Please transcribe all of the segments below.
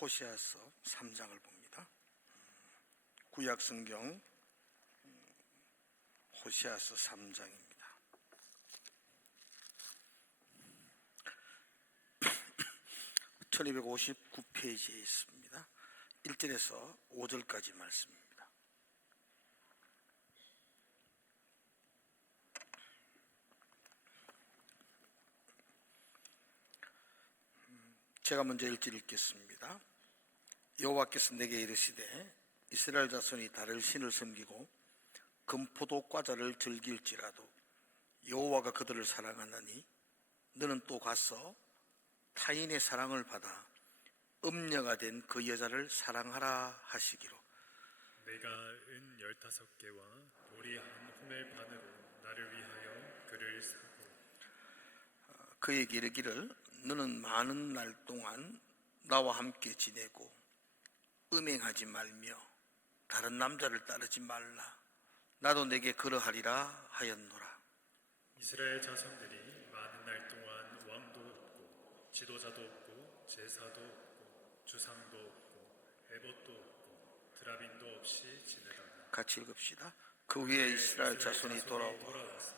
호세아서 3장을 봅니다. 구약 성경 호세아서 3장입니다. 1259페이지에 있습니다. 1절에서 5절까지 말씀입니다. 제가 먼저 1절 읽겠습니다. 여호와께서 내게 이르시되 이스라엘 자손이 다를 신을 섬기고 금포도 과자를 즐길지라도 여호와가 그들을 사랑하나니 너는 또 가서 타인의 사랑을 받아 음녀가 된 그 여자를 사랑하라 하시기로 내가 은 15개와 돌이 한 호멜 반으로 나를 위하여 그를 사고 그에게 이르기를 너는 많은 날 동안 나와 함께 지내고 음행하지 말며 다른 남자를 따르지 말라. 나도 내게 그러하리라 하였노라. 이스라엘 자손들이 많은 날 동안 왕도 없고 지도자도 없고 제사도 없고 주상도 없고 에봇도 없고 드라빈도 없이 지내다가 같이 읽읍시다. 그 후에 이스라엘 자손이 돌아와서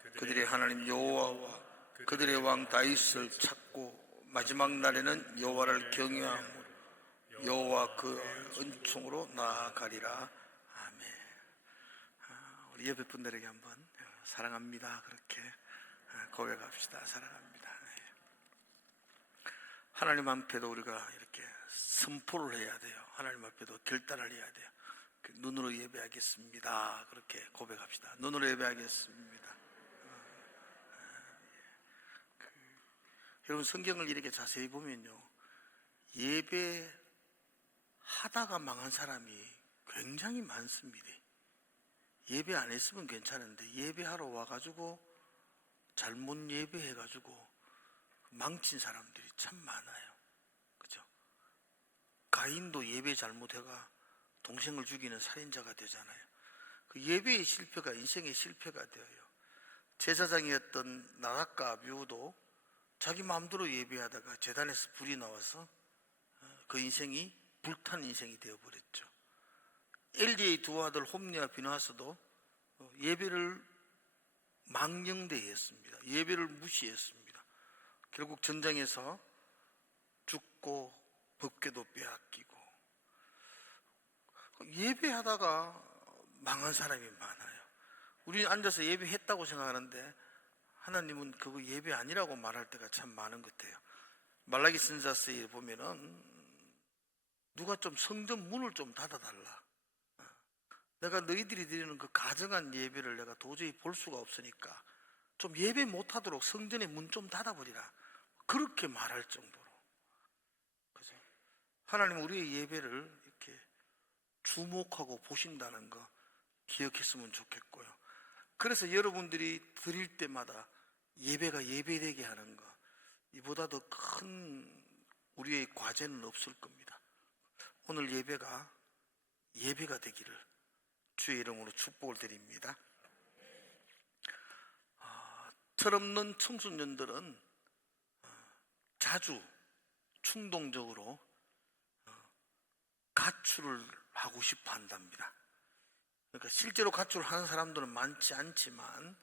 그들의 하나님 여호와와 그들의 왕 다윗을 찾고 마지막 날에는 여호와를 경외함으로 여호와 그 은총으로 나아가리라. 아멘. 우리 옆에 분들에게 한번 사랑합니다 그렇게 고백합시다. 사랑합니다. 하나님 앞에도 우리가 이렇게 선포를 해야 돼요. 하나님 앞에도 결단을 해야 돼요. 눈으로 예배하겠습니다 그렇게 고백합시다. 눈으로 예배하겠습니다. 여러분 성경을 이렇게 자세히 보면요, 예배하다가 망한 사람이 굉장히 많습니다. 예배 안 했으면 괜찮은데 예배하러 와가지고 잘못 예배해가지고 망친 사람들이 참 많아요. 그죠? 가인도 예배 잘못해가 동생을 죽이는 살인자가 되잖아요. 그 예배의 실패가 인생의 실패가 되어요. 제사장이었던 나락과 아비후도 자기 마음대로 예배하다가 제단에서 불이 나와서 그 인생이 불탄 인생이 되어버렸죠. 엘리의 두 아들 홈리와 비나하스도 예배를 망령되이했습니다. 예배를 무시했습니다. 결국 전장에서 죽고 법궤도 빼앗기고 예배하다가 망한 사람이 많아요. 우리는 앉아서 예배했다고 생각하는데 하나님은 그거 예배 아니라고 말할 때가 참 많은 것 같아요. 말라기 선지자서에 보면은 누가 좀 성전 문을 좀 닫아달라. 내가 너희들이 드리는 그 가정한 예배를 내가 도저히 볼 수가 없으니까 좀 예배 못하도록 성전의 문 좀 닫아버리라. 그렇게 말할 정도로. 그죠? 하나님 우리의 예배를 이렇게 주목하고 보신다는 거 기억했으면 좋겠고요. 그래서 여러분들이 드릴 때마다 예배가 예배되게 하는 거, 이보다 더 큰 우리의 과제는 없을 겁니다. 오늘 예배가 되기를 주의 이름으로 축복을 드립니다. 철없는 청소년들은 자주 충동적으로 가출을 하고 싶어 한답니다. 그러니까 실제로 가출을 하는 사람들은 많지 않지만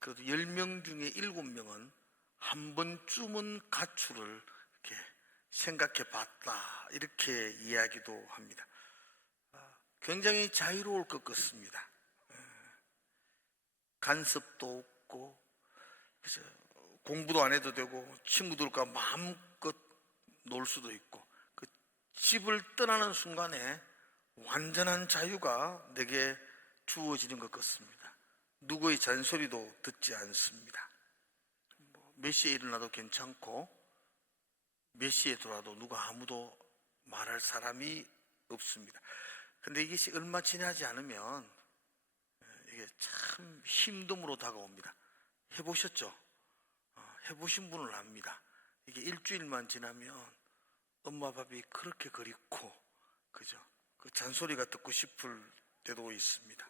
그래도 10명 중에 7명은 한 번쯤은 가출을 이렇게 생각해 봤다 이렇게 이야기도 합니다. 굉장히 자유로울 것 같습니다. 간섭도 없고 그래서 공부도 안 해도 되고 친구들과 마음껏 놀 수도 있고 그 집을 떠나는 순간에 완전한 자유가 내게 주어지는 것 같습니다. 누구의 잔소리도 듣지 않습니다. 몇 시에 일어나도 괜찮고 몇 시에 돌아도 누가 아무도 말할 사람이 없습니다. 근데 이것이 얼마 지나지 않으면 이게 참 힘듦으로 다가옵니다. 해보셨죠? 해보신 분은 압니다. 이게 일주일만 지나면 엄마 아빠이 그렇게 그립고 그죠? 그 잔소리가 듣고 싶을 때도 있습니다.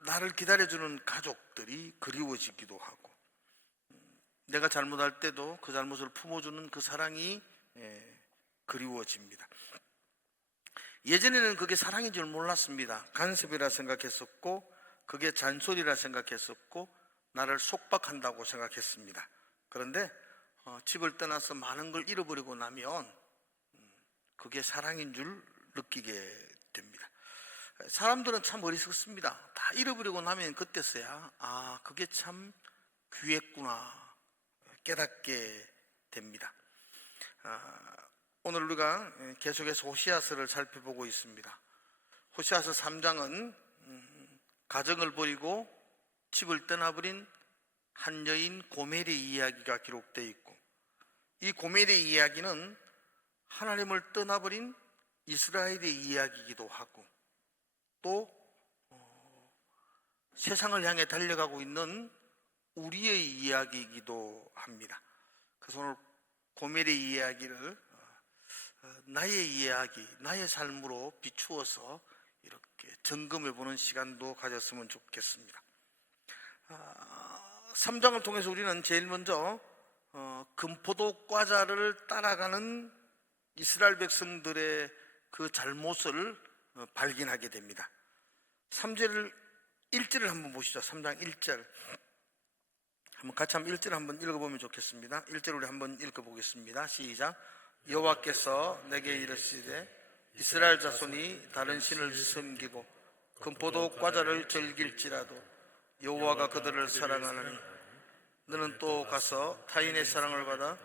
나를 기다려주는 가족들이 그리워지기도 하고 내가 잘못할 때도 그 잘못을 품어주는 그 사랑이 그리워집니다. 예전에는 그게 사랑인 줄 몰랐습니다. 간섭이라 생각했었고, 그게 잔소리라 생각했었고, 나를 속박한다고 생각했습니다. 그런데 집을 떠나서 많은 걸 잃어버리고 나면 그게 사랑인 줄 느끼게 됩니다. 사람들은 참 어리석습니다. 다 잃어버리고 나면 그때서야 그게 참 귀했구나 깨닫게 됩니다. 오늘 우리가 계속해서 호시아서를 살펴보고 있습니다. 호시아서 3장은 가정을 버리고 집을 떠나버린 한 여인 고멜의 이야기가 기록되어 있고, 이 고멜의 이야기는 하나님을 떠나버린 이스라엘의 이야기이기도 하고, 또 세상을 향해 달려가고 있는 우리의 이야기이기도 합니다. 그래서 오늘 고멜의 이야기를 나의 이야기, 나의 삶으로 비추어서 이렇게 점검해 보는 시간도 가졌으면 좋겠습니다. 3장을 통해서 우리는 제일 먼저 금포도 과자를 따라가는 이스라엘 백성들의 그 잘못을 발견하게 됩니다. 3절 1절을 한번 보시죠. 3장 1절 한번 같이 한번 1절 한번 읽어보면 좋겠습니다. 1절 우리 한번 읽어보겠습니다. 시작. 여호와께서 내게 이르시되 이스라엘 자손이 다른 신을 섬기고 금포도 과자를 즐길지라도 여호와가 그들을 사랑하느니 너는 또 가서 타인의 사랑을 받아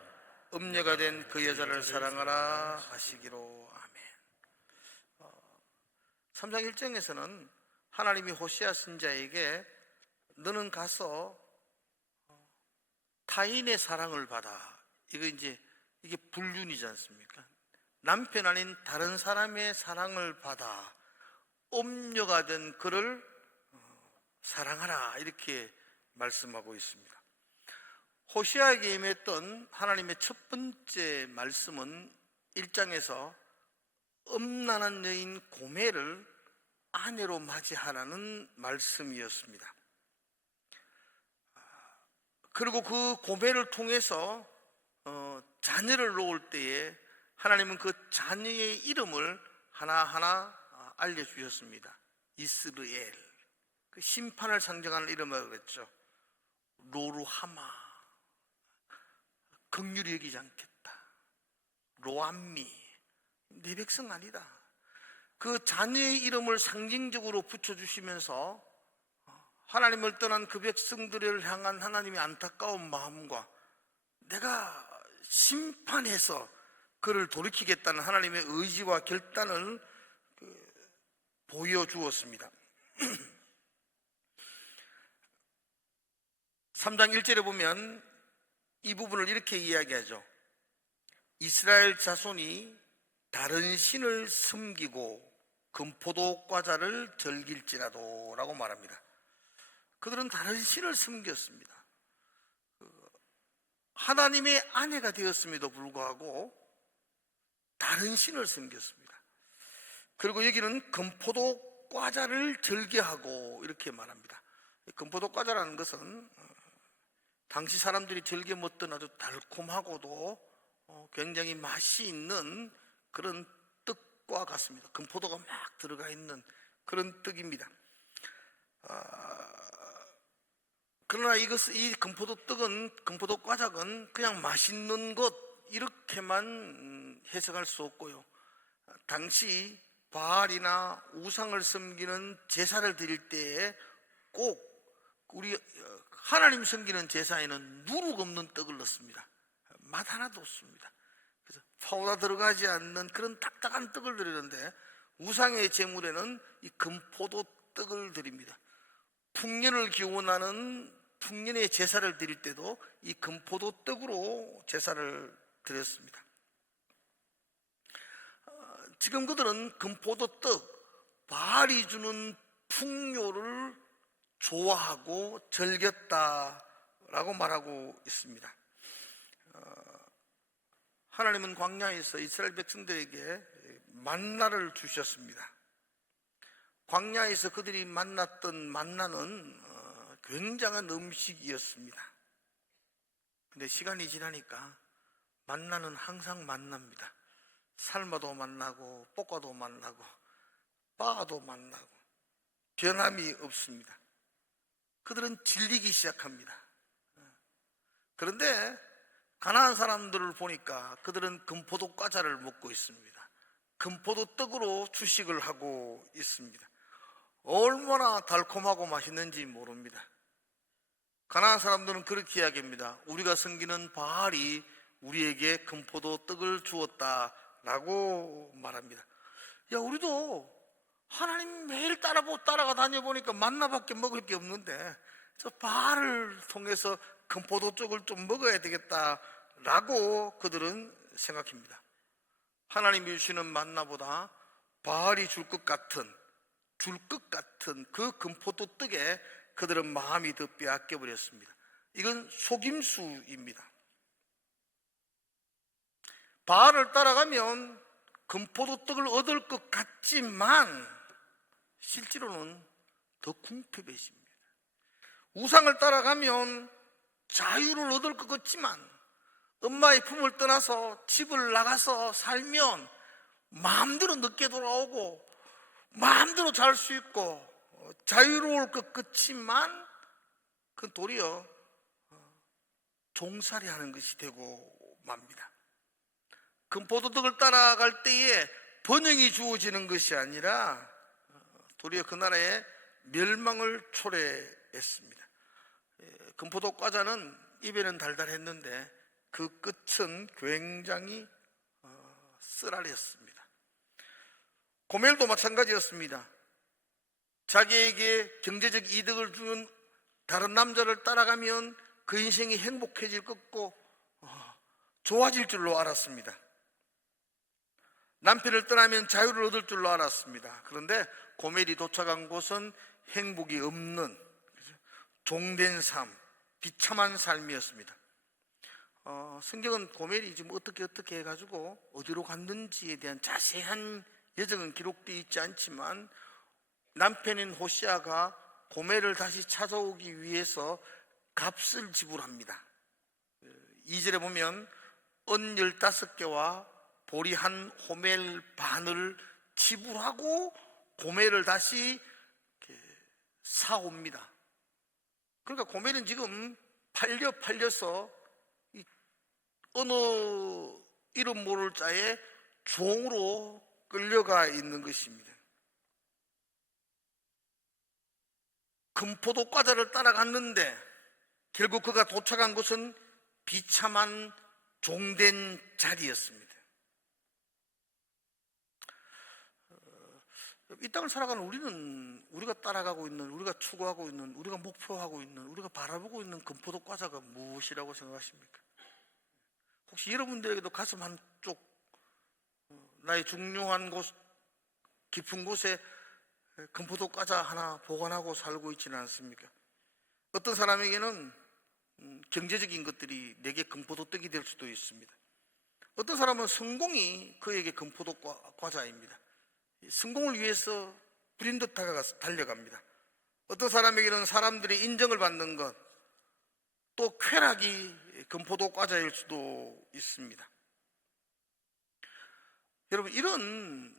음녀가 된 그 여자를 사랑하라 하시기로. 아멘. 3장 1장에서는 하나님이 호시아 선지자에게 너는 가서 타인의 사랑을 받아, 이게 불륜이지 않습니까? 남편 아닌 다른 사람의 사랑을 받아 음녀가 된 그를 사랑하라, 이렇게 말씀하고 있습니다. 호시아에게 임했던 하나님의 첫 번째 말씀은 1장에서 음란한 여인 고멜을 아내로 맞이하라는 말씀이었습니다. 그리고 그 고멜을 통해서 자녀를 놓을 때에 하나님은 그 자녀의 이름을 하나하나 알려주셨습니다. 이스라엘, 그 심판을 상징하는 이름이라고 그랬죠. 로루하마, 긍휼히 여기지 않겠다. 로암미, 내 백성 아니다. 그 자녀의 이름을 상징적으로 붙여주시면서 하나님을 떠난 그 백성들을 향한 하나님의 안타까운 마음과 내가 심판해서 그를 돌이키겠다는 하나님의 의지와 결단을 보여주었습니다. 3장 1절에 보면 이 부분을 이렇게 이야기하죠. 이스라엘 자손이 다른 신을 섬기고 금포도 과자를 즐길지라도 라고 말합니다. 그들은 다른 신을 섬겼습니다. 하나님의 아내가 되었음에도 불구하고 다른 신을 섬겼습니다. 그리고 여기는 금포도 과자를 즐겨하고 이렇게 말합니다. 금포도 과자라는 것은 당시 사람들이 즐겨 먹던 아주 달콤하고도 굉장히 맛이 있는 그런 떡과 같습니다. 금포도가 막 들어가 있는 그런 떡입니다. 그러나 이 금포도 과자는 그냥 맛있는 것 이렇게만 해석할 수 없고요. 당시 바알이나 우상을 섬기는 제사를 드릴 때에 꼭 우리 하나님 섬기는 제사에는 누룩 없는 떡을 넣습니다. 맛 하나도 없습니다. 그래서 파우더 들어가지 않는 그런 딱딱한 떡을 드리는데 우상의 제물에는 이 금포도 떡을 드립니다. 풍년을 기원하는 풍년의 제사를 드릴 때도 이 금포도 떡으로 제사를 드렸습니다. 지금 그들은 금포도 떡, 바알이 주는 풍요를 좋아하고 즐겼다라고 말하고 있습니다. 하나님은 광야에서 이스라엘 백성들에게 만나를 주셨습니다. 광야에서 그들이 만났던 만나는 굉장한 음식이었습니다. 근데 시간이 지나니까 만나는 항상 만납니다. 삶아도 만나고 볶아도 만나고 빻아도 만나고 변함이 없습니다. 그들은 질리기 시작합니다. 그런데 가나안 사람들을 보니까 그들은 금포도 과자를 먹고 있습니다. 금포도 떡으로 주식을 하고 있습니다. 얼마나 달콤하고 맛있는지 모릅니다. 가나안 사람들은 그렇게 이야기합니다. 우리가 섬기는 바알이 우리에게 금포도 떡을 주었다라고 말합니다. 야, 우리도 하나님 매일 따라가 다녀보니까 만나밖에 먹을 게 없는데 저 바알을 통해서 금포도 떡을 좀 먹어야 되겠다라고 그들은 생각합니다. 하나님이 주시는 만나보다 바알이 줄 것 같은 그 금포도 떡에 그들은 마음이 더 빼앗겨 버렸습니다. 이건 속임수입니다. 바알을 따라가면 금포도 떡을 얻을 것 같지만 실제로는 더 궁핍해집니다. 우상을 따라가면 자유를 얻을 것 같지만 엄마의 품을 떠나서 집을 나가서 살면 마음대로 늦게 돌아오고 마음대로 잘 수 있고 자유로울 것 같지만 그건 도리어 종살이 하는 것이 되고 맙니다. 금포도떡을 따라갈 때에 번영이 주어지는 것이 아니라 도리어 그 나라의 멸망을 초래했습니다. 금포도 과자는 입에는 달달했는데 그 끝은 굉장히 쓰라렸습니다. 고멜도 마찬가지였습니다. 자기에게 경제적 이득을 주는 다른 남자를 따라가면 그 인생이 행복해질 것고 좋아질 줄로 알았습니다. 남편을 떠나면 자유를 얻을 줄로 알았습니다. 그런데 고멜이 도착한 곳은 행복이 없는 종된 삶, 비참한 삶이었습니다. 성경은 고멜이 지금 어떻게 해가지고 어디로 갔는지에 대한 자세한 여정은 기록되어 있지 않지만 남편인 호시아가 고멜을 다시 찾아오기 위해서 값을 지불합니다. 2절에 보면 은 15개와 보리 한 호멜 반을 지불하고 고멜을 다시 사옵니다. 그러니까 고멜은 지금 팔려서 어느 이름 모를 자의 종으로 끌려가 있는 것입니다. 금포도 과자를 따라갔는데 결국 그가 도착한 곳은 비참한 종된 자리였습니다. 이 땅을 살아가는 우리는 우리가 따라가고 있는, 우리가 추구하고 있는, 우리가 목표하고 있는, 우리가 바라보고 있는 금포도 과자가 무엇이라고 생각하십니까? 혹시 여러분들에게도 가슴 한쪽 나의 중요한 곳, 깊은 곳에 금포도 과자 하나 보관하고 살고 있지는 않습니까? 어떤 사람에게는 경제적인 것들이 내게 금포도 떡이 될 수도 있습니다. 어떤 사람은 성공이 그에게 금포도 과자입니다. 성공을 위해서 부린 듯 달려갑니다. 어떤 사람에게는 사람들의 인정을 받는 것, 또 쾌락이 금포도 과자일 수도 있습니다. 여러분, 이런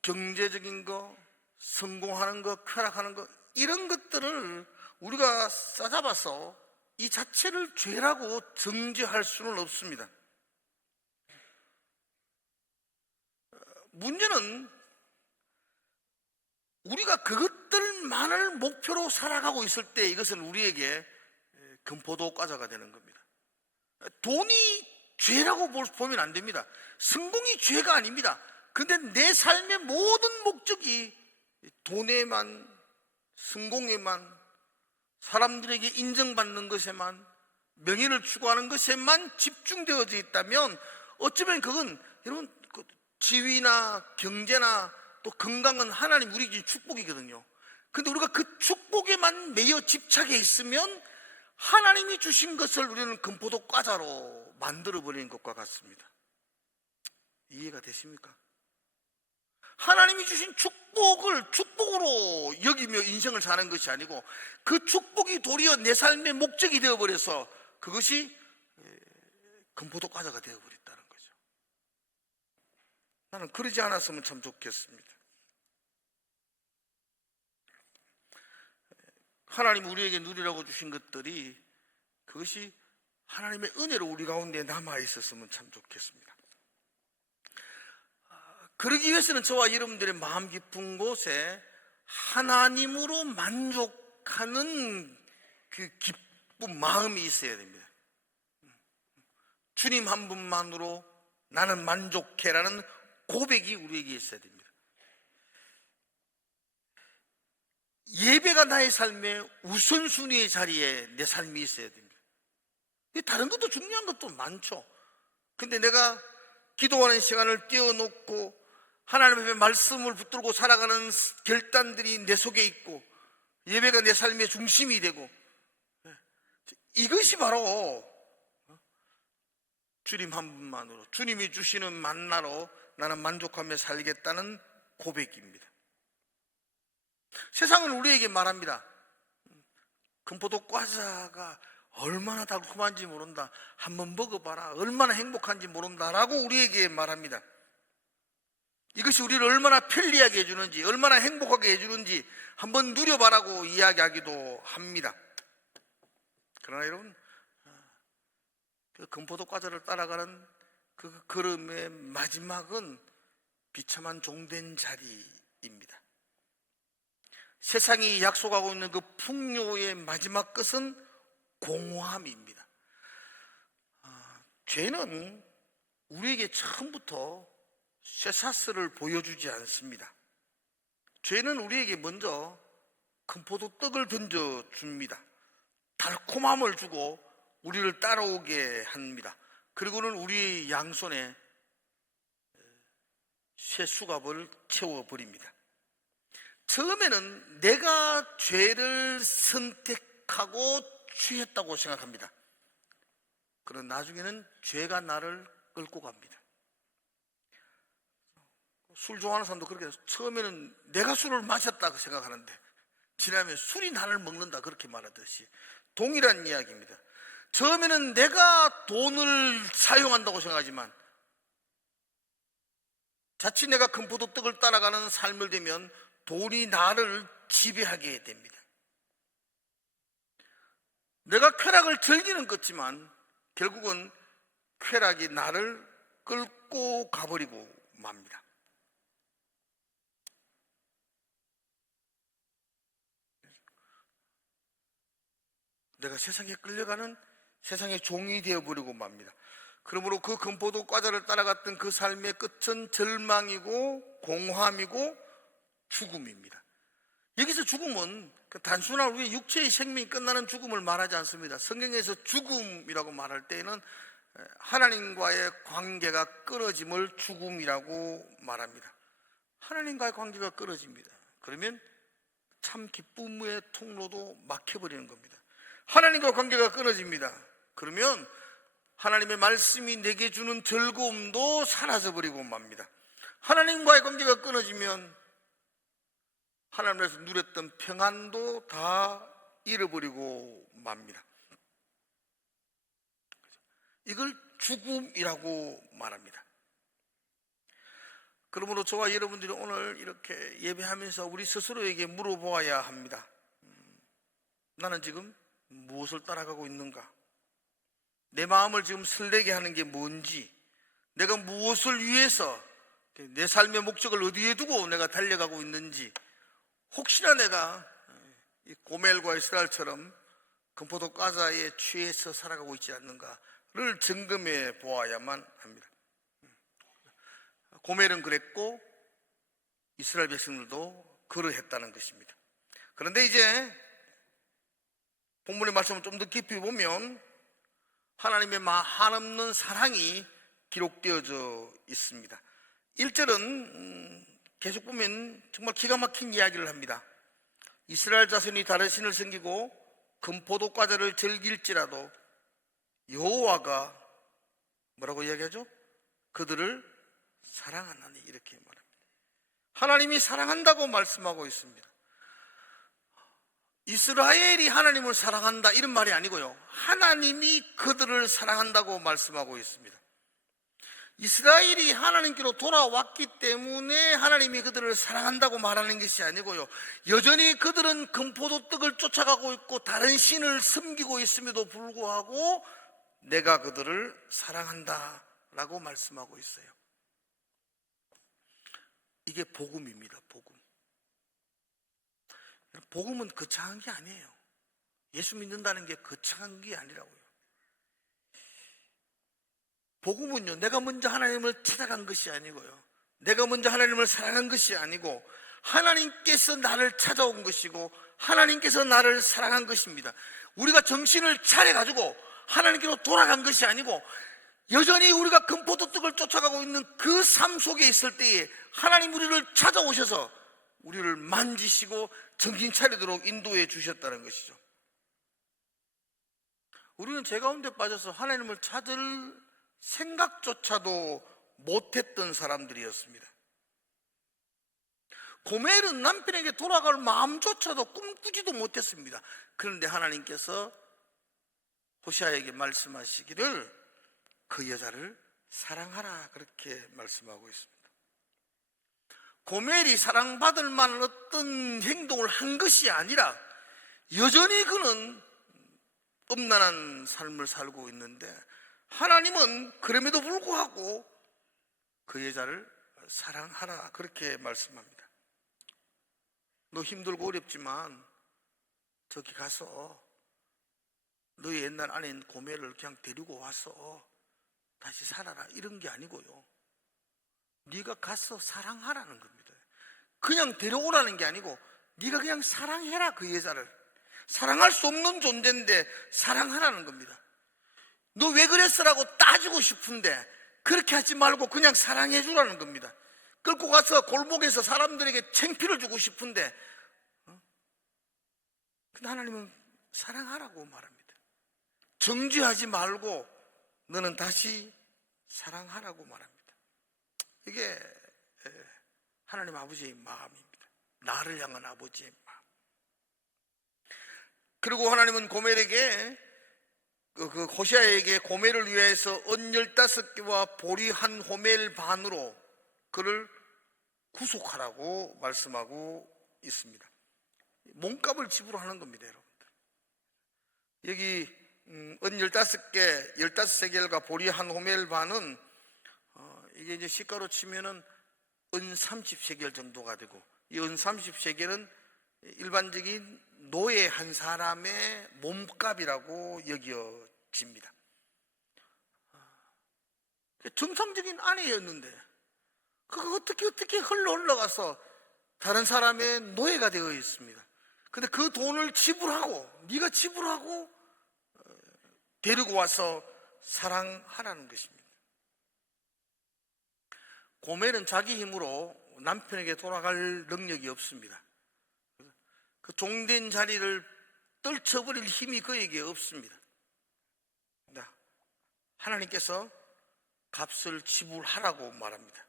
경제적인 거, 성공하는 거, 쾌락하는 거, 이런 것들을 우리가 싸잡아서 이 자체를 죄라고 정죄할 수는 없습니다. 문제는 우리가 그것들만을 목표로 살아가고 있을 때 이것은 우리에게 금포도 과자가 되는 겁니다. 돈이 죄라고 보면 안 됩니다. 성공이 죄가 아닙니다. 근데 내 삶의 모든 목적이 돈에만, 성공에만, 사람들에게 인정받는 것에만, 명예를 추구하는 것에만 집중되어져 있다면 어쩌면 그건 여러분 지위나 경제나 또 건강은 하나님 우리에게 축복이거든요. 근데 우리가 그 축복에만 매여 집착해 있으면 하나님이 주신 것을 우리는 금포도 과자로 만들어버리는 것과 같습니다. 이해가 되십니까? 하나님이 주신 축복을 축복으로 여기며 인생을 사는 것이 아니고 그 축복이 도리어 내 삶의 목적이 되어버려서 그것이 금포도 과자가 되어버렸다는 거죠. 나는 그러지 않았으면 참 좋겠습니다. 하나님 우리에게 누리라고 주신 것들이 그것이 하나님의 은혜로 우리 가운데 남아 있었으면 참 좋겠습니다. 그러기 위해서는 저와 여러분들의 마음 깊은 곳에 하나님으로 만족하는 그 기쁜 마음이 있어야 됩니다. 주님 한 분만으로 나는 만족해라는 고백이 우리에게 있어야 됩니다. 예배가 나의 삶의 우선순위의 자리에 내 삶이 있어야 됩니다. 다른 것도 중요한 것도 많죠. 근데 내가 기도하는 시간을 띄워놓고 하나님 앞에 말씀을 붙들고 살아가는 결단들이 내 속에 있고 예배가 내 삶의 중심이 되고 이것이 바로 주님 한 분만으로 주님이 주시는 만나로 나는 만족하며 살겠다는 고백입니다. 세상은 우리에게 말합니다. 금포도 과자가 얼마나 달콤한지 모른다. 한번 먹어봐라. 얼마나 행복한지 모른다라고 우리에게 말합니다. 이것이 우리를 얼마나 편리하게 해주는지, 얼마나 행복하게 해주는지 한번 누려봐라고 이야기하기도 합니다. 그러나 여러분, 그 금포도 과자를 따라가는 그 걸음의 마지막은 비참한 종된 자리입니다. 세상이 약속하고 있는 그 풍요의 마지막 끝은 공허함입니다. 죄는 우리에게 처음부터 쇠사슬을 보여주지 않습니다. 죄는 우리에게 먼저 금포도 떡을 던져줍니다. 달콤함을 주고 우리를 따라오게 합니다. 그리고는 우리 양손에 쇠수갑을 채워버립니다. 처음에는 내가 죄를 선택하고 취했다고 생각합니다. 그러나 나중에는 죄가 나를 끌고 갑니다. 술 좋아하는 사람도 그렇게 해요. 처음에는 내가 술을 마셨다고 생각하는데 지나면 술이 나를 먹는다 그렇게 말하듯이 동일한 이야기입니다. 처음에는 내가 돈을 사용한다고 생각하지만 자칫 내가 금포도 떡을 따라가는 삶을 되면 돈이 나를 지배하게 됩니다. 내가 쾌락을 즐기는 것지만 결국은 쾌락이 나를 끌고 가버리고 맙니다. 내가 세상에 끌려가는 세상의 종이 되어버리고 맙니다. 그러므로 그 금포도 과자를 따라갔던 그 삶의 끝은 절망이고 공허함이고 죽음입니다. 여기서 죽음은 단순한 우리의 육체의 생명이 끝나는 죽음을 말하지 않습니다. 성경에서 죽음이라고 말할 때에는 하나님과의 관계가 끊어짐을 죽음이라고 말합니다. 하나님과의 관계가 끊어집니다. 그러면 참 기쁨의 통로도 막혀버리는 겁니다. 하나님과 관계가 끊어집니다. 그러면 하나님의 말씀이 내게 주는 즐거움도 사라져버리고 맙니다. 하나님과의 관계가 끊어지면 하나님에서 누렸던 평안도 다 잃어버리고 맙니다. 이걸 죽음이라고 말합니다. 그러므로 저와 여러분들이 오늘 이렇게 예배하면서 우리 스스로에게 물어보아야 합니다. 나는 지금 무엇을 따라가고 있는가? 내 마음을 지금 설레게 하는 게 뭔지, 내가 무엇을 위해서 내 삶의 목적을 어디에 두고 내가 달려가고 있는지, 혹시나 내가 고멜과 이스라엘처럼 금포도 과자에 취해서 살아가고 있지 않는가를 점검해 보아야만 합니다. 고멜은 그랬고 이스라엘 백성들도 그러했다는 것입니다. 그런데 이제 본문의 말씀을 좀 더 깊이 보면 하나님의 한없는 사랑이 기록되어져 있습니다. 1절은 계속 보면 정말 기가 막힌 이야기를 합니다. 이스라엘 자손이 다른 신을 섬기고 금포도 과자를 즐길지라도 여호와가 뭐라고 이야기하죠? 그들을 사랑하나니 이렇게 말합니다. 하나님이 사랑한다고 말씀하고 있습니다. 이스라엘이 하나님을 사랑한다 이런 말이 아니고요, 하나님이 그들을 사랑한다고 말씀하고 있습니다. 이스라엘이 하나님께로 돌아왔기 때문에 하나님이 그들을 사랑한다고 말하는 것이 아니고요, 여전히 그들은 금포도떡을 쫓아가고 있고 다른 신을 섬기고 있음에도 불구하고 내가 그들을 사랑한다 라고 말씀하고 있어요. 이게 복음입니다. 복음은 거창한 게 아니에요. 예수 믿는다는 게 거창한 게 아니라고요. 복음은요, 내가 먼저 하나님을 찾아간 것이 아니고요, 내가 먼저 하나님을 사랑한 것이 아니고 하나님께서 나를 찾아온 것이고 하나님께서 나를 사랑한 것입니다. 우리가 정신을 차려가지고 하나님께로 돌아간 것이 아니고 여전히 우리가 금포도떡을 쫓아가고 있는 그 삶 속에 있을 때에 하나님 우리를 찾아오셔서 우리를 만지시고 정신 차리도록 인도해 주셨다는 것이죠. 우리는 죄 가운데 빠져서 하나님을 찾을 생각조차도 못했던 사람들이었습니다. 고멜은 남편에게 돌아갈 마음조차도 꿈꾸지도 못했습니다. 그런데 하나님께서 호시아에게 말씀하시기를 그 여자를 사랑하라 그렇게 말씀하고 있습니다. 고멜이 사랑받을 만한 어떤 행동을 한 것이 아니라 여전히 그는 음란한 삶을 살고 있는데 하나님은 그럼에도 불구하고 그 여자를 사랑하라 그렇게 말씀합니다. 너 힘들고 어렵지만 저기 가서 너의 옛날 아내인 고멜을 그냥 데리고 와서 다시 살아라 이런 게 아니고요, 네가 가서 사랑하라는 겁니다. 그냥 데려오라는 게 아니고 네가 그냥 사랑해라. 그 여자를 사랑할 수 없는 존재인데 사랑하라는 겁니다. 너 왜 그랬어라고 따지고 싶은데 그렇게 하지 말고 그냥 사랑해 주라는 겁니다. 끌고 가서 골목에서 사람들에게 창피를 주고 싶은데 근데 하나님은 사랑하라고 말합니다. 정죄하지 말고 너는 다시 사랑하라고 말합니다. 이게 하나님 아버지의 마음입니다. 나를 향한 아버지의 마음. 그리고 하나님은 고멜에게 그 호시아에게 고멜을 위해서 은 15개와 보리 한 호멜 반으로 그를 구속하라고 말씀하고 있습니다. 몸값을 지불하는 겁니다, 여러분들. 여기 은 15개, 15세겔과 보리 한 호멜 반은 이게 이제 시가로 치면은 은 30세겔 정도가 되고, 이 은 30세겔은 일반적인 노예 한 사람의 몸값이라고 여겨집니다. 정상적인 아내였는데 그거 어떻게 흘러가서 다른 사람의 노예가 되어 있습니다. 근데 그 돈을 지불하고, 네가 지불하고 데리고 와서 사랑하라는 것입니다. 고멜은 자기 힘으로 남편에게 돌아갈 능력이 없습니다. 그 종된 자리를 떨쳐버릴 힘이 그에게 없습니다. 하나님께서 값을 지불하라고 말합니다.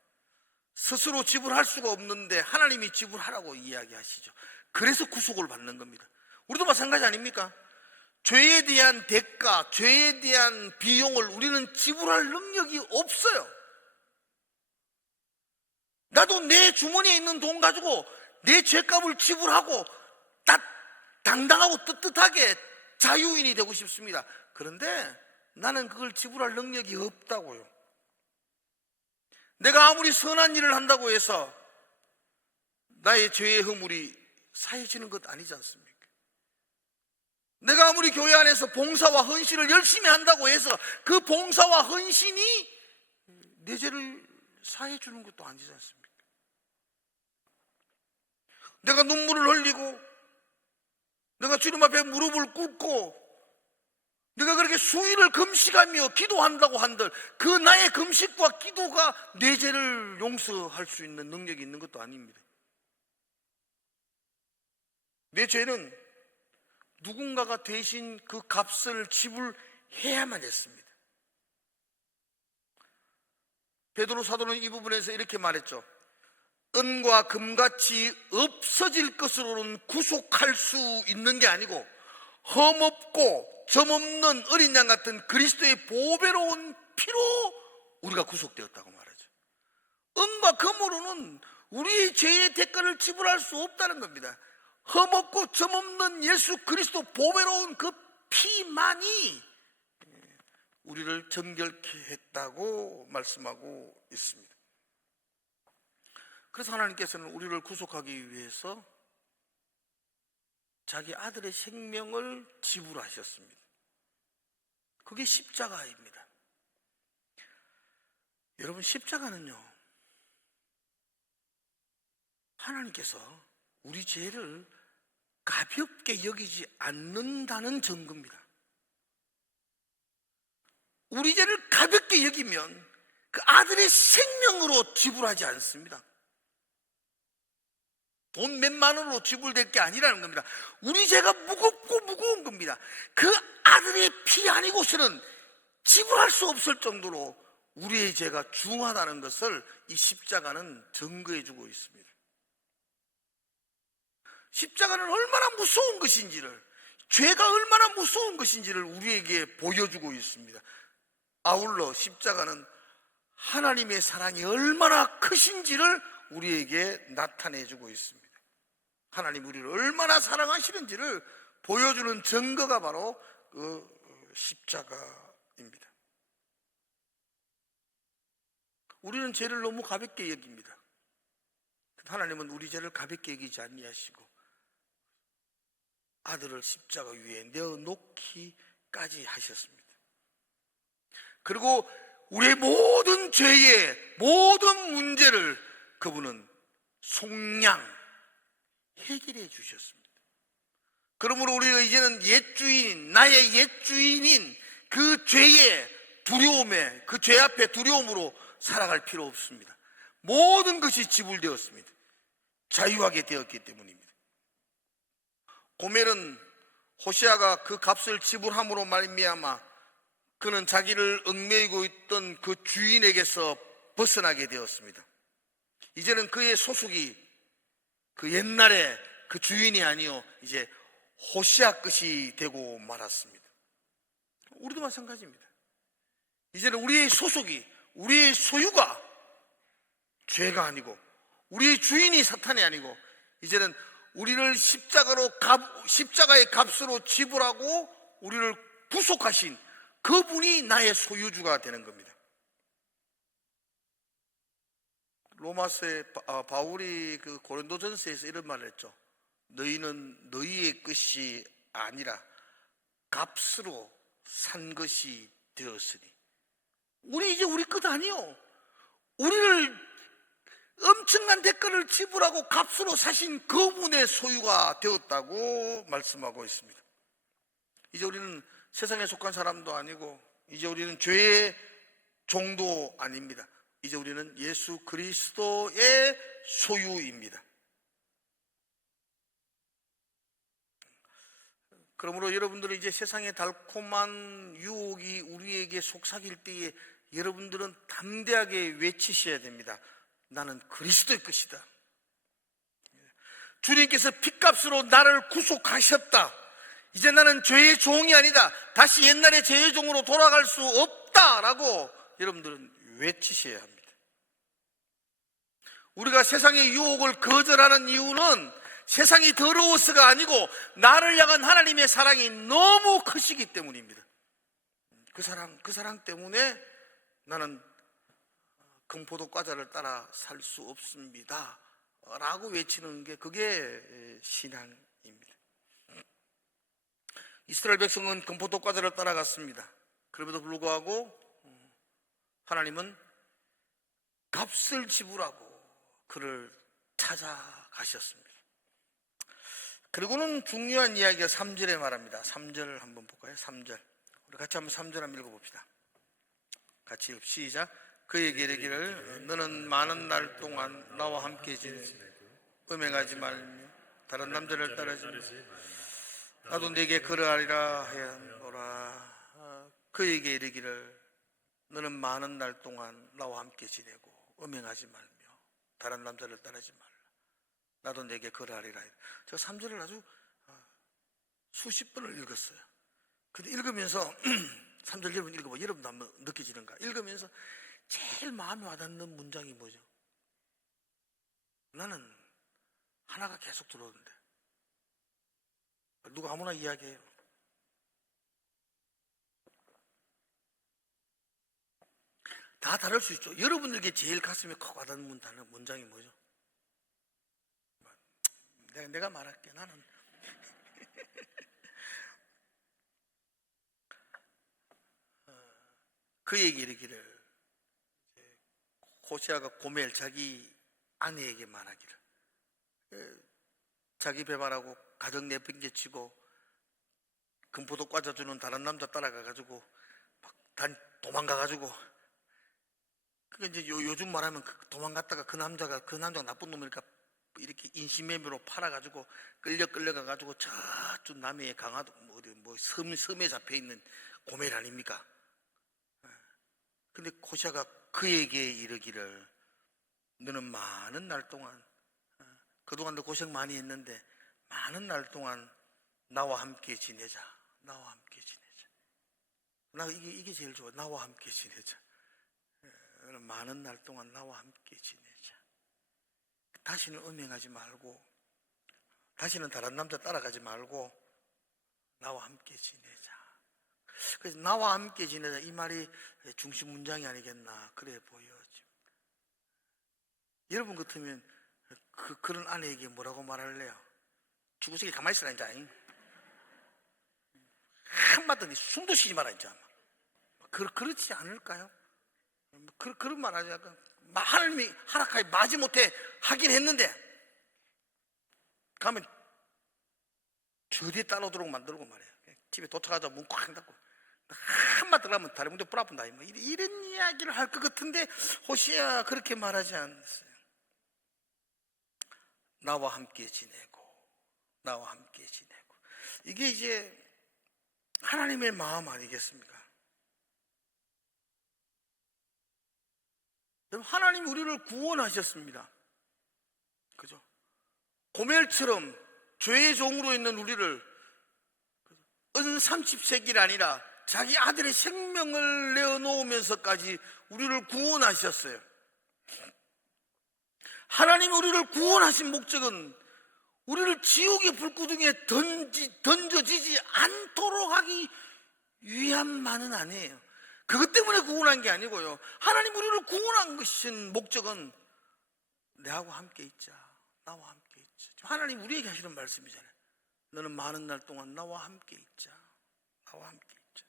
스스로 지불할 수가 없는데 하나님이 지불하라고 이야기하시죠. 그래서 구속을 받는 겁니다. 우리도 마찬가지 아닙니까? 죄에 대한 대가, 죄에 대한 비용을 우리는 지불할 능력이 없어요. 나도 내 주머니에 있는 돈 가지고 내 죄값을 지불하고 당당하고 떳떳하게 자유인이 되고 싶습니다. 그런데 나는 그걸 지불할 능력이 없다고요. 내가 아무리 선한 일을 한다고 해서 나의 죄의 허물이 사해지는 것 아니지 않습니까? 내가 아무리 교회 안에서 봉사와 헌신을 열심히 한다고 해서 그 봉사와 헌신이 내 죄를 사해주는 것도 아니지 않습니까? 내가 눈물을 흘리고 내가 주님 앞에 무릎을 꿇고 내가 그렇게 수일을 금식하며 기도한다고 한들 그 나의 금식과 기도가 내 죄를 용서할 수 있는 능력이 있는 것도 아닙니다. 내 죄는 누군가가 대신 그 값을 지불해야만 했습니다. 베드로 사도는 이 부분에서 이렇게 말했죠. 은과 금같이 없어질 것으로는 구속할 수 있는 게 아니고 흠없고 점없는 어린 양 같은 그리스도의 보배로운 피로 우리가 구속되었다고 말하죠. 은과 금으로는 우리의 죄의 대가를 지불할 수 없다는 겁니다. 흠없고 점없는 예수 그리스도 보배로운 그 피만이 우리를 정결케 했다고 말씀하고 있습니다. 그래서 하나님께서는 우리를 구속하기 위해서 자기 아들의 생명을 지불하셨습니다. 그게 십자가입니다. 여러분, 십자가는요, 하나님께서 우리 죄를 가볍게 여기지 않는다는 증거입니다. 우리 죄를 가볍게 여기면 그 아들의 생명으로 지불하지 않습니다. 돈 몇만 원으로 지불될 게 아니라는 겁니다. 우리 죄가 무겁고 무거운 겁니다. 그 아들의 피 아니고서는 지불할 수 없을 정도로 우리의 죄가 중하다는 것을 이 십자가는 증거해 주고 있습니다. 십자가는 얼마나 무서운 것인지를, 죄가 얼마나 무서운 것인지를 우리에게 보여주고 있습니다. 아울러 십자가는 하나님의 사랑이 얼마나 크신지를 우리에게 나타내 주고 있습니다. 하나님 우리를 얼마나 사랑하시는지를 보여주는 증거가 바로 그 십자가입니다. 우리는 죄를 너무 가볍게 여깁니다. 하나님은 우리 죄를 가볍게 여기지 아니하시고 아들을 십자가 위에 내어놓기까지 하셨습니다. 그리고 우리의 모든 죄의 모든 문제를 그분은 속량 해결해 주셨습니다. 그러므로 우리가 이제는 옛 주인인, 나의 옛 주인인 그 죄의 두려움에, 그 죄 앞에 두려움으로 살아갈 필요 없습니다. 모든 것이 지불되었습니다. 자유하게 되었기 때문입니다. 고멜은 호시아가 그 값을 지불함으로 말미암아 그는 자기를 얽매이고 있던 그 주인에게서 벗어나게 되었습니다. 이제는 그의 소속이 그 옛날에 그 주인이 아니요 이제 호시아 것이 되고 말았습니다. 우리도 마찬가지입니다. 이제는 우리의 소속이, 우리의 소유가 죄가 아니고 우리의 주인이 사탄이 아니고 이제는 우리를 십자가의 값으로 지불하고 우리를 구속하신 그분이 나의 소유주가 되는 겁니다. 로마서에 바울이 그 고린도전서에서 이런 말을 했죠. 너희는 너희의 것이 아니라 값으로 산 것이 되었으니. 이제 우리 것 아니요. 우리를 엄청난 대가를 지불하고 값으로 사신 그분의 소유가 되었다고 말씀하고 있습니다. 이제 우리는 세상에 속한 사람도 아니고 이제 우리는 죄의 종도 아닙니다. 이제 우리는 예수 그리스도의 소유입니다. 그러므로 여러분들은 이제 세상의 달콤한 유혹이 우리에게 속삭일 때에 여러분들은 담대하게 외치셔야 됩니다. 나는 그리스도의 것이다. 주님께서 핏값으로 나를 구속하셨다. 이제 나는 죄의 종이 아니다. 다시 옛날의 죄의 종으로 돌아갈 수 없다라고 여러분들은 외치셔야 합니다. 우리가 세상의 유혹을 거절하는 이유는 세상이 더러워서가 아니고 나를 향한 하나님의 사랑이 너무 크시기 때문입니다. 그 사랑 때문에 나는 금포도 과자를 따라 살 수 없습니다 라고 외치는 게 그게 신앙입니다. 이스라엘 백성은 금포도 과자를 따라갔습니다. 그럼에도 불구하고 하나님은 값을 지불하고 그를 찾아가셨습니다. 그리고는 중요한 이야기가 3절에 말합니다. 3절 한번 볼까요? 3절. 우리 같이 한번 3절 한번 읽어봅시다. 같이 시작. 그에게 이르기를 너는 많은 날 동안 나와 함께 지내고 음행하지 말며 다른 남자를 따르지 말며 나도 네게 그러하리라 하였노라. 그에게 이르기를 너는 많은 날 동안 나와 함께 지내고 음행하지 말며 다른 남자를 따르지 말라. 나도 내게 그러하리라. 저 3절을 아주 수십 번을 읽었어요. 근데 읽으면서 3절 여러분 읽어봐. 여러분도 한번 느껴지는가? 읽으면서 제일 마음에 와닿는 문장이 뭐죠? 나는 하나가 계속 들어오는데 누가 아무나 이야기해요. 다 다를 수 있죠. 여러분들에게 제일 가슴에 콕 와닿는 문장이 뭐죠? 내가 말할게. 나는 그에게 이르기를, 호세아가 고멜 자기 아내에게 말하기를, 자기 배반하고 가정 내팽개치고 금포도 꽂아주는 다른 남자 따라가가지고 막 도망가가지고, 그게 이제 요즘 말하면 도망갔다가 그 남자가 나쁜 놈이니까 이렇게 인신매매로 팔아가지고 끌려가가지고 저쪽 남해의 강화도 섬에 잡혀 있는 고멜 아닙니까? 근데 호세아가 그에게 이르기를, 너는 많은 날 동안, 그동안 너 고생 많이 했는데 많은 날 동안 나와 함께 지내자. 나와 함께 지내자. 나 이게 제일 좋아. 나와 함께 지내자. 많은 날 동안 나와 함께 지내자. 다시는 음행하지 말고, 다시는 다른 남자 따라가지 말고 나와 함께 지내자. 그래서 나와 함께 지내자, 이 말이 중심 문장이 아니겠나 그래 보여집니다. 여러분 같으면 그런 아내에게 뭐라고 말할래요? 죽으시게 가만히 있으라 이제. 한마디 숨도 쉬지 마라 이제. 그렇지 않을까요? 그런 말 하지. 하나님이 하락하기 마지못해 하긴 했는데 가면 저 뒤에 따라오도록 만들고 말이에요. 집에 도착하자 문 꽉 닫고 한마디 들어가면 다른 분들 뿌라푼다. 이런 이야기를 할 것 같은데 호세아 그렇게 말하지 않았어요. 나와 함께 지내고, 나와 함께 지내고. 이게 이제 하나님의 마음 아니겠습니까? 하나님 우리를 구원하셨습니다. 그죠? 고멜처럼 죄의 종으로 있는 우리를 은 30세기가 아니라 자기 아들의 생명을 내어놓으면서까지 우리를 구원하셨어요. 하나님이 우리를 구원하신 목적은 우리를 지옥의 불구덩이에 던져지지 않도록 하기 위함만은 아니에요. 그것 때문에 구원한 게 아니고요. 하나님 우리를 구원한 것인 목적은 내하고 함께 있자. 나와 함께 있자. 하나님 우리에게 하시는 말씀이잖아요. 너는 많은 날 동안 나와 함께 있자. 나와 함께 있자.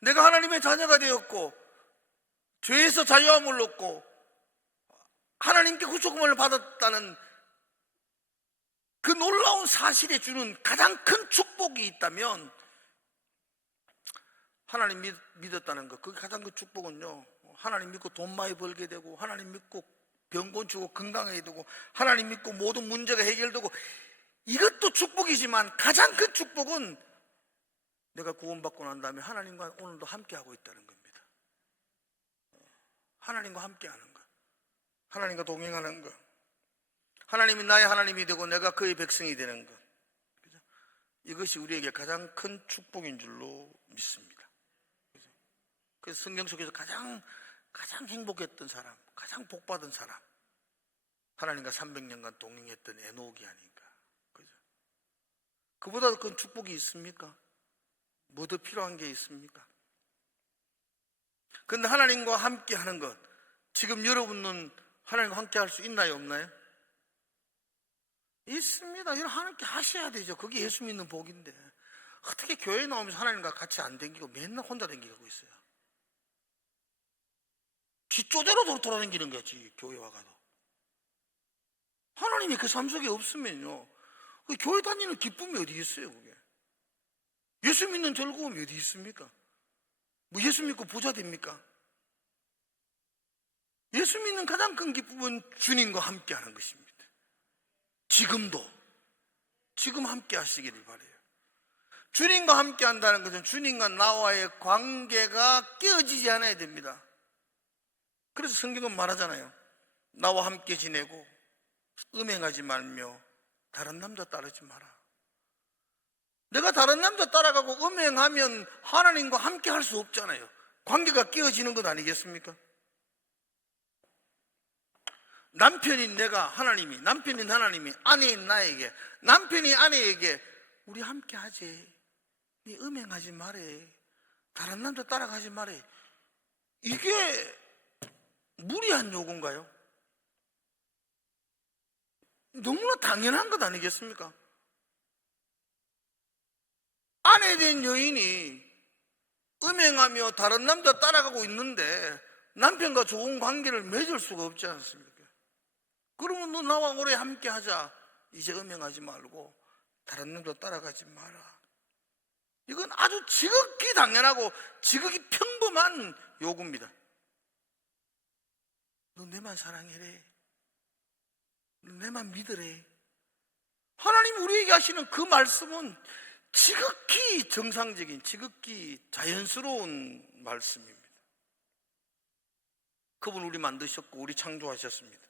내가 하나님의 자녀가 되었고 죄에서 자유함을 얻고 하나님께 구속함을 받았다는 그 놀라운 사실에 주는 가장 큰 축복이 있다면 하나님 믿었다는 것, 그게 가장 큰 축복은요, 하나님 믿고 돈 많이 벌게 되고, 하나님 믿고 병 고치고 건강하게 되고, 하나님 믿고 모든 문제가 해결되고, 이것도 축복이지만 가장 큰 축복은 내가 구원받고 난 다음에 하나님과 오늘도 함께하고 있다는 겁니다. 하나님과 함께하는 것, 하나님과 동행하는 것, 하나님이 나의 하나님이 되고 내가 그의 백성이 되는 것, 이것이 우리에게 가장 큰 축복인 줄로 믿습니다. 그래서 성경 속에서 가장 행복했던 사람, 가장 복받은 사람, 하나님과 300년간 동행했던 에녹이 아닌가. 그죠? 그보다 더 큰 축복이 있습니까? 뭐 더 필요한 게 있습니까? 그런데 하나님과 함께 하는 것, 지금 여러분은 하나님과 함께 할 수 있나요, 없나요? 있습니다. 여러분 하나님께 하셔야 되죠. 그게 예수 믿는 복인데 어떻게 교회 나오면서 하나님과 같이 안 댕기고 맨날 혼자 댕기고 있어요? 뒷조대로 돌아다니는 거지. 교회 와가도 하나님이 그 삶 속에 없으면요, 그 교회 다니는 기쁨이 어디 있어요? 그게 예수 믿는 즐거움이 어디 있습니까? 뭐 예수 믿고 부자 됩니까? 예수 믿는 가장 큰 기쁨은 주님과 함께 하는 것입니다. 지금 함께 하시기를 바라요. 주님과 함께 한다는 것은 주님과 나와의 관계가 깨어지지 않아야 됩니다. 그래서 성경은 말하잖아요. 나와 함께 지내고 음행하지 말며 다른 남자 따르지 마라. 내가 다른 남자 따라가고 음행하면 하나님과 함께 할 수 없잖아요. 관계가 깨어지는 것 아니겠습니까? 남편인 내가 하나님이, 남편인 하나님이 아내인 나에게, 남편이 아내에게 우리 함께 하지, 네 음행하지 말해, 다른 남자 따라가지 말해, 이게 무리한 요구인가요? 너무나 당연한 것 아니겠습니까? 아내 된 여인이 음행하며 다른 남자 따라가고 있는데 남편과 좋은 관계를 맺을 수가 없지 않습니까? 그러면 너 나와 오래 함께 하자. 이제 음행하지 말고 다른 남자 따라가지 마라. 이건 아주 지극히 당연하고 지극히 평범한 요구입니다. 너 내만 사랑해래. 너 내만 믿으래. 하나님 우리에게 하시는 그 말씀은 지극히 정상적인, 지극히 자연스러운 말씀입니다. 그분 우리 만드셨고 우리 창조하셨습니다.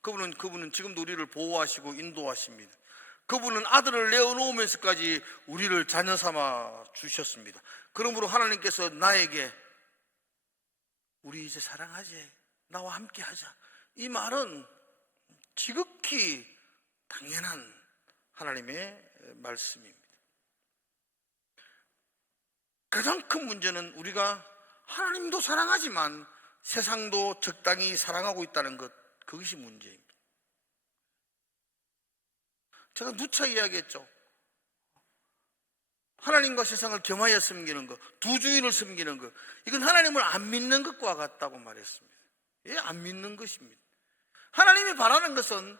그분은 지금도 우리를 보호하시고 인도하십니다. 그분은 아들을 내어놓으면서까지 우리를 자녀 삼아 주셨습니다. 그러므로 하나님께서 나에게 우리 이제 사랑하지, 나와 함께 하자, 이 말은 지극히 당연한 하나님의 말씀입니다. 가장 큰 문제는 우리가 하나님도 사랑하지만 세상도 적당히 사랑하고 있다는 것, 그것이 문제입니다. 제가 누차 이야기했죠. 하나님과 세상을 겸하여 섬기는 것, 두 주인을 섬기는 것, 이건 하나님을 안 믿는 것과 같다고 말했습니다. 예, 안 믿는 것입니다. 하나님이 바라는 것은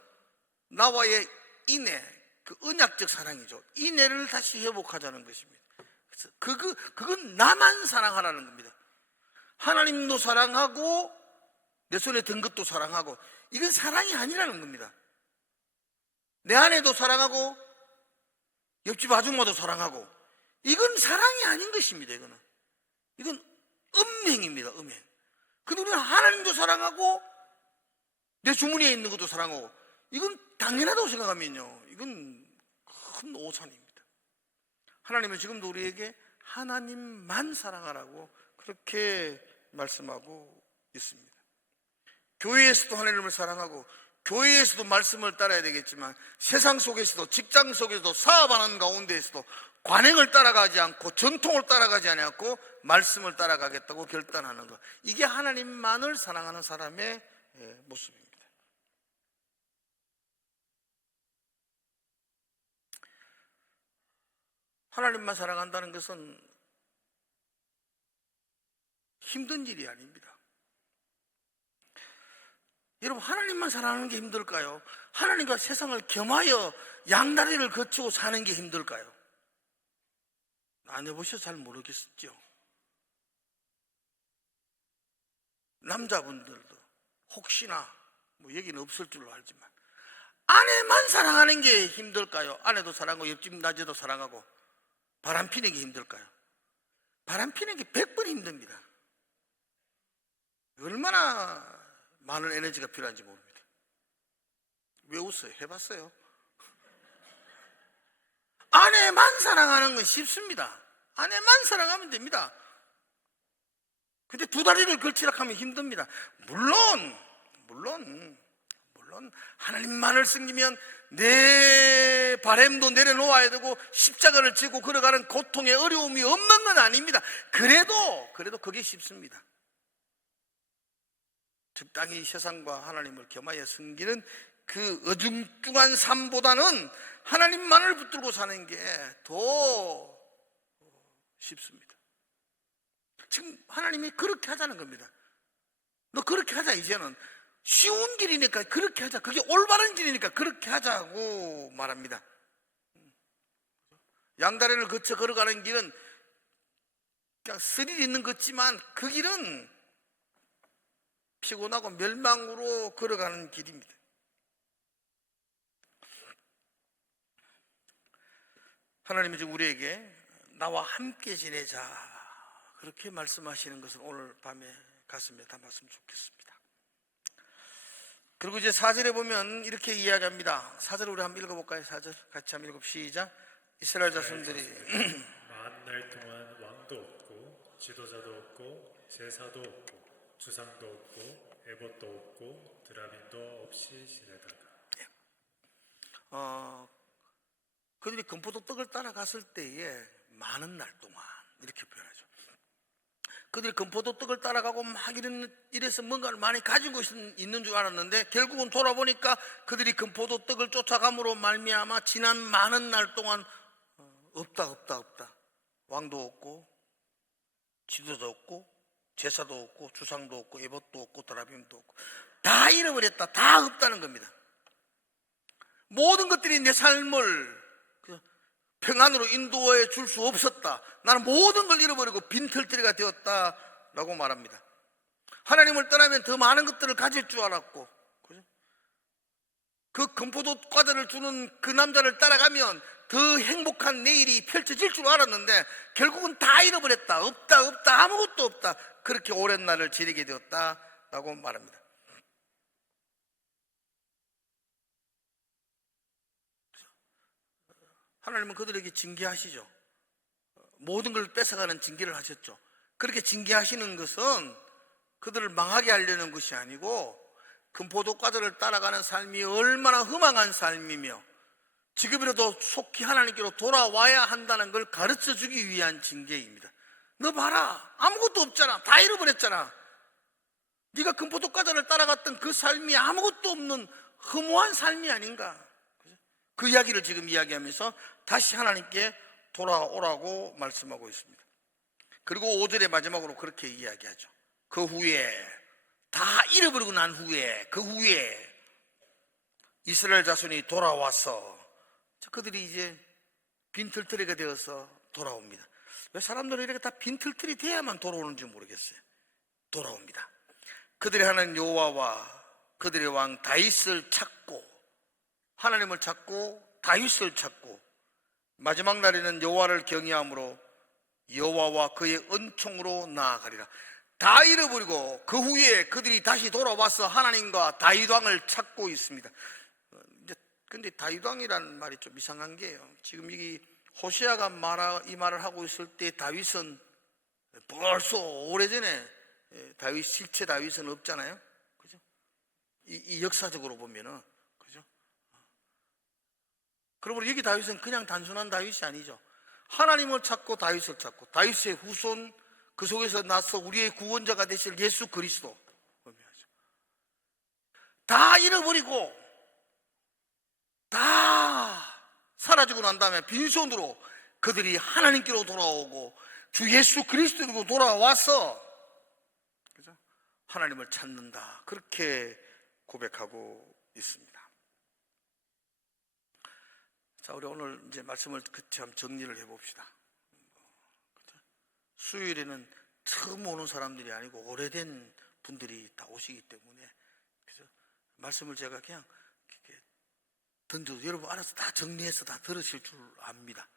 나와의 인애, 그 언약적 사랑이죠. 인애를 다시 회복하자는 것입니다. 그래서 그건 나만 사랑하라는 겁니다. 하나님도 사랑하고 내 손에 든 것도 사랑하고, 이건 사랑이 아니라는 겁니다. 내 아내도 사랑하고 옆집 아줌마도 사랑하고, 이건 사랑이 아닌 것입니다. 이건 음행입니다. 음행. 근데 우리는 하나님도 사랑하고 내 주머니에 있는 것도 사랑하고, 이건 당연하다고 생각하면요, 이건 큰 오산입니다. 하나님은 지금도 우리에게 하나님만 사랑하라고 그렇게 말씀하고 있습니다. 교회에서도 하나님을 사랑하고 교회에서도 말씀을 따라야 되겠지만 세상 속에서도, 직장 속에서도, 사업하는 가운데에서도 관행을 따라가지 않고 전통을 따라가지 않고 말씀을 따라가겠다고 결단하는 것, 이게 하나님만을 사랑하는 사람의 모습입니다. 하나님만 사랑한다는 것은 힘든 일이 아닙니다. 여러분, 하나님만 사랑하는 게 힘들까요? 하나님과 세상을 겸하여 양다리를 거치고 사는 게 힘들까요? 안 해보셔서 잘 모르겠죠. 남자분들도 혹시나 뭐 얘기는 없을 줄로 알지만 아내만 사랑하는 게 힘들까요? 아내도 사랑하고 옆집 나제도 사랑하고 바람 피는 게 힘들까요? 바람 피는 게 100번 힘듭니다. 얼마나 많은 에너지가 필요한지 모릅니다. 왜 웃어요? 해봤어요? 아내만 사랑하는 건 쉽습니다. 아내만 사랑하면 됩니다. 근데 두 다리를 걸치라 하면 힘듭니다. 물론 하나님만을 섬기면 내 바램도 내려놓아야 되고 십자가를 지고 걸어가는 고통의 어려움이 없는 건 아닙니다. 그래도 그게 쉽습니다. 적당히 세상과 하나님을 겸하여 섬기는 그 어중중한 삶보다는 하나님만을 붙들고 사는 게 더 쉽습니다. 지금 하나님이 그렇게 하자는 겁니다. 너 그렇게 하자. 이제는 쉬운 길이니까 그렇게 하자. 그게 올바른 길이니까 그렇게 하자고 말합니다. 양다리를 거쳐 걸어가는 길은 그냥 스릴 있는 것 같지만 그 길은 피곤하고 멸망으로 걸어가는 길입니다. 하나님이 지금 우리에게 나와 함께 지내자 그렇게 말씀하시는 것을 오늘 밤에 가슴에 담았으면 좋겠습니다. 그리고 이제 4절에 보면 이렇게 이야기합니다. 4절 우리 한번 읽어볼까요? 4절 같이 한번 읽어 시작. 이스라엘 자손들이 많은 날 동안 왕도 없고 지도자도 없고 제사도 없고 주상도 없고 에봇도 없고 드라빔도 없이 지내다가 그들이 금포도 떡을 따라갔을 때에 많은 날 동안 이렇게 표현하죠. 그들이 금포도 떡을 따라가고 막 이래서 뭔가를 많이 가지고 있는 줄 알았는데 결국은 돌아보니까 그들이 금포도 떡을 쫓아감으로 말미암아 지난 많은 날 동안 없다. 왕도 없고 지도도 없고 제사도 없고 주상도 없고 에봇도 없고 드라빔도 없고 다 잃어버렸다. 다 없다는 겁니다. 모든 것들이 내 삶을 평안으로 인도해 줄 수 없었다. 나는 모든 걸 잃어버리고 빈털터리가 되었다라고 말합니다. 하나님을 떠나면 더 많은 것들을 가질 줄 알았고, 그죠? 그 금포도 과자를 주는 그 남자를 따라가면 더 행복한 내일이 펼쳐질 줄 알았는데 결국은 다 잃어버렸다. 없다. 아무것도 없다. 그렇게 오랜 날을 지내게 되었다라고 말합니다. 하나님은 그들에게 징계하시죠. 모든 걸 뺏어가는 징계를 하셨죠. 그렇게 징계하시는 것은 그들을 망하게 하려는 것이 아니고 금포도 과자를 따라가는 삶이 얼마나 흠망한 삶이며 지금이라도 속히 하나님께로 돌아와야 한다는 걸 가르쳐 주기 위한 징계입니다. 너 봐라, 아무것도 없잖아. 다 잃어버렸잖아. 네가 금포도 과자를 따라갔던 그 삶이 아무것도 없는 허무한 삶이 아닌가. 그 이야기를 지금 이야기하면서 다시 하나님께 돌아오라고 말씀하고 있습니다. 그리고 5절의 마지막으로 그렇게 이야기하죠. 그 후에 다 잃어버리고 난 후에 그 후에 이스라엘 자손이 돌아와서 그들이 이제 빈털터리가 되어서 돌아옵니다. 왜 사람들은 이렇게 다 빈털터리 돼야만 돌아오는지 모르겠어요. 돌아옵니다. 그들의 하나님 여호와와 그들의 왕 다윗을 찾고 하나님을 찾고 다윗을 찾고 마지막 날에는 여호와를 경외함으로 여호와와 그의 은총으로 나아가리라. 다 잃어버리고 그 후에 그들이 다시 돌아와서 하나님과 다윗 왕을 찾고 있습니다. 근데 다윗 왕이라는 말이 좀 이상한 게요. 지금 이 호세아가 이 말을 하고 있을 때 다윗은 벌써 오래전에 실체 다윗은 없잖아요. 그죠? 이 역사적으로 보면은. 그러므로 여기 다윗은 그냥 단순한 다윗이 아니죠. 하나님을 찾고 다윗을 찾고 다윗의 후손 그 속에서 나서 우리의 구원자가 되실 예수 그리스도 다 잃어버리고 다 사라지고 난 다음에 빈손으로 그들이 하나님께로 돌아오고 주 예수 그리스도로 돌아와서 그죠? 하나님을 찾는다. 그렇게 고백하고 있습니다. 자, 우리 오늘 이제 말씀을 끝에 한번 정리를 해봅시다. 수요일에는 처음 오는 사람들이 아니고 오래된 분들이 다 오시기 때문에 그래서 말씀을 제가 그냥 이렇게 던져도 여러분 알아서 다 정리해서 다 들으실 줄 압니다.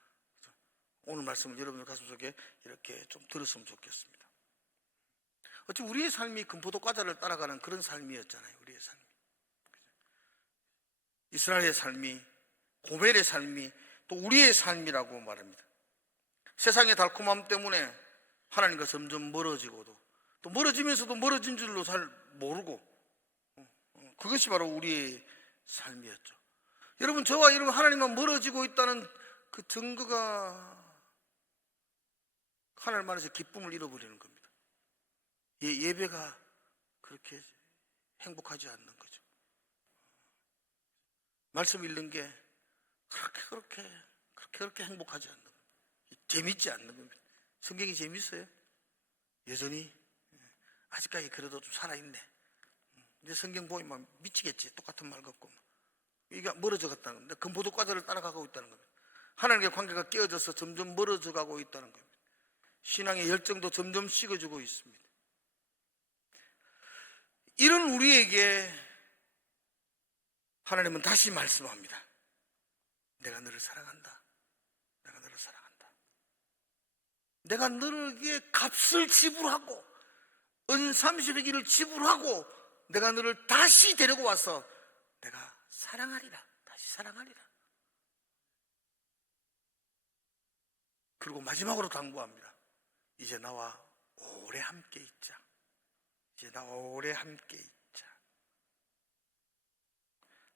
오늘 말씀을 여러분의 가슴 속에 이렇게 좀 들었으면 좋겠습니다. 어찌 우리의 삶이 금포도 과자를 따라가는 그런 삶이었잖아요. 우리의 삶이. 이스라엘의 삶이 고멜의 삶이 또 우리의 삶이라고 말합니다. 세상의 달콤함 때문에 하나님과 점점 멀어지고도 또 멀어지면서도 멀어진 줄로 잘 모르고 그것이 바로 우리의 삶이었죠. 여러분 저와 여러분 하나님과 멀어지고 있다는 그 증거가 하나님 안에서 기쁨을 잃어버리는 겁니다. 예배가 그렇게 행복하지 않는 거죠. 말씀 읽는 게 그렇게 행복하지 않는 겁니다. 재밌지 않는 겁니다. 성경이 재밌어요? 여전히 아직까지 그래도 좀 살아있네. 이제 성경 보면 미치겠지. 똑같은 말 같고 이게 멀어져 갔다는 겁니다. 금포도 과자를 따라가고 있다는 겁니다. 하나님과의 관계가 깨어져서 점점 멀어져 가고 있다는 겁니다. 신앙의 열정도 점점 식어지고 있습니다. 이런 우리에게 하나님은 다시 말씀합니다. 내가 너를 사랑한다. 내가 너를 사랑한다. 내가 너에게 값을 지불하고 은 30의 길을 지불하고 내가 너를 다시 데리고 와서 내가 사랑하리라. 다시 사랑하리라. 그리고 마지막으로 당부합니다. 이제 나와 오래 함께 있자. 이제 나와 오래 함께 있자.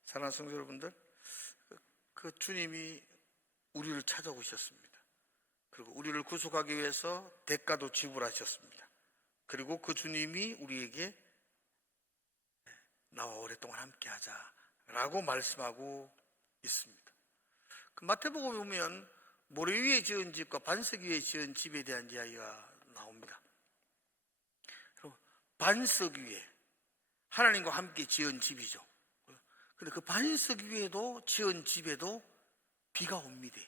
사랑하는 성도 여러분들, 그 주님이 우리를 찾아오셨습니다. 그리고 우리를 구속하기 위해서 대가도 지불하셨습니다. 그리고 그 주님이 우리에게 나와 오랫동안 함께 하자라고 말씀하고 있습니다. 그 마태복음에 보면 모래 위에 지은 집과 반석 위에 지은 집에 대한 이야기가 나옵니다. 반석 위에 하나님과 함께 지은 집이죠. 그런데 그 반석 위에도 지은 집에도 비가 옵니다.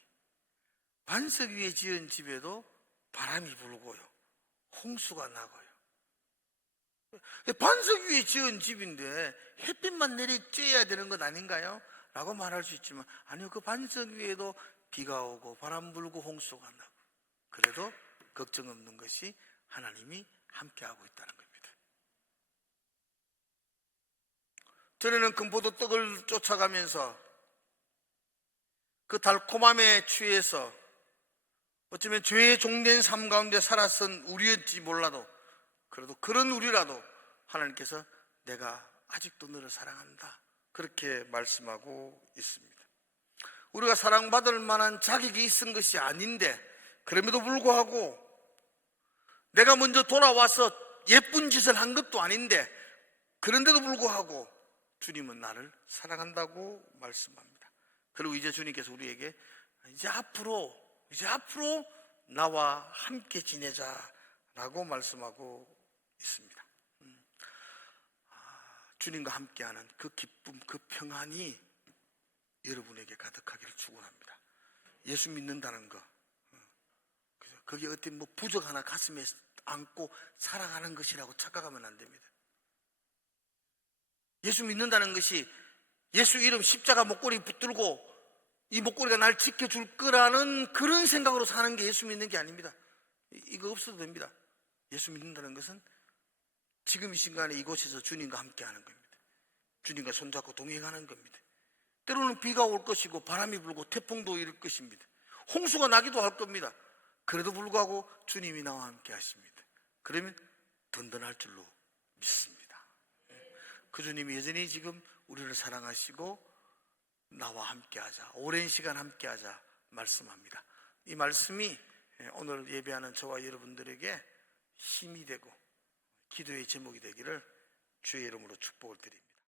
반석 위에 지은 집에도 바람이 불고요, 홍수가 나고요. 반석 위에 지은 집인데 햇빛만 내리쬐야 되는 것 아닌가요? 라고 말할 수 있지만 아니요, 그 반석 위에도 비가 오고 바람 불고 홍수가 나고 그래도 걱정 없는 것이 하나님이 함께하고 있다는 겁니다. 전에는 금포도 떡을 쫓아가면서 그 달콤함에 취해서 어쩌면 죄의 종된 삶 가운데 살았던 우리였지 몰라도, 그래도 그런 우리라도 하나님께서 내가 아직도 너를 사랑한다, 그렇게 말씀하고 있습니다. 우리가 사랑받을 만한 자격이 있은 것이 아닌데 그럼에도 불구하고 내가 먼저 돌아와서 예쁜 짓을 한 것도 아닌데 그런데도 불구하고 주님은 나를 사랑한다고 말씀합니다. 그리고 이제 주님께서 우리에게 이제 앞으로 나와 함께 지내자라고 말씀하고 있습니다. 주님과 함께하는 그 기쁨, 그 평안이 여러분에게 가득하기를 축원합니다. 예수 믿는다는 거, 그게 어떤 뭐 부적 하나 가슴에 안고 사랑하는 것이라고 착각하면 안 됩니다. 예수 믿는다는 것이 예수 이름 십자가 목걸이 붙들고 이 목걸이가 날 지켜줄 거라는 그런 생각으로 사는 게 예수 믿는 게 아닙니다. 이거 없어도 됩니다. 예수 믿는다는 것은 지금 이 순간에 이곳에서 주님과 함께 하는 겁니다. 주님과 손잡고 동행하는 겁니다. 때로는 비가 올 것이고 바람이 불고 태풍도 일 것입니다. 홍수가 나기도 할 겁니다. 그래도 불구하고 주님이 나와 함께 하십니다. 그러면 든든할 줄로 믿습니다. 그 주님이 여전히 지금 우리를 사랑하시고 나와 함께하자, 오랜 시간 함께하자 말씀합니다. 이 말씀이 오늘 예배하는 저와 여러분들에게 힘이 되고 기도의 제목이 되기를 주의 이름으로 축복을 드립니다.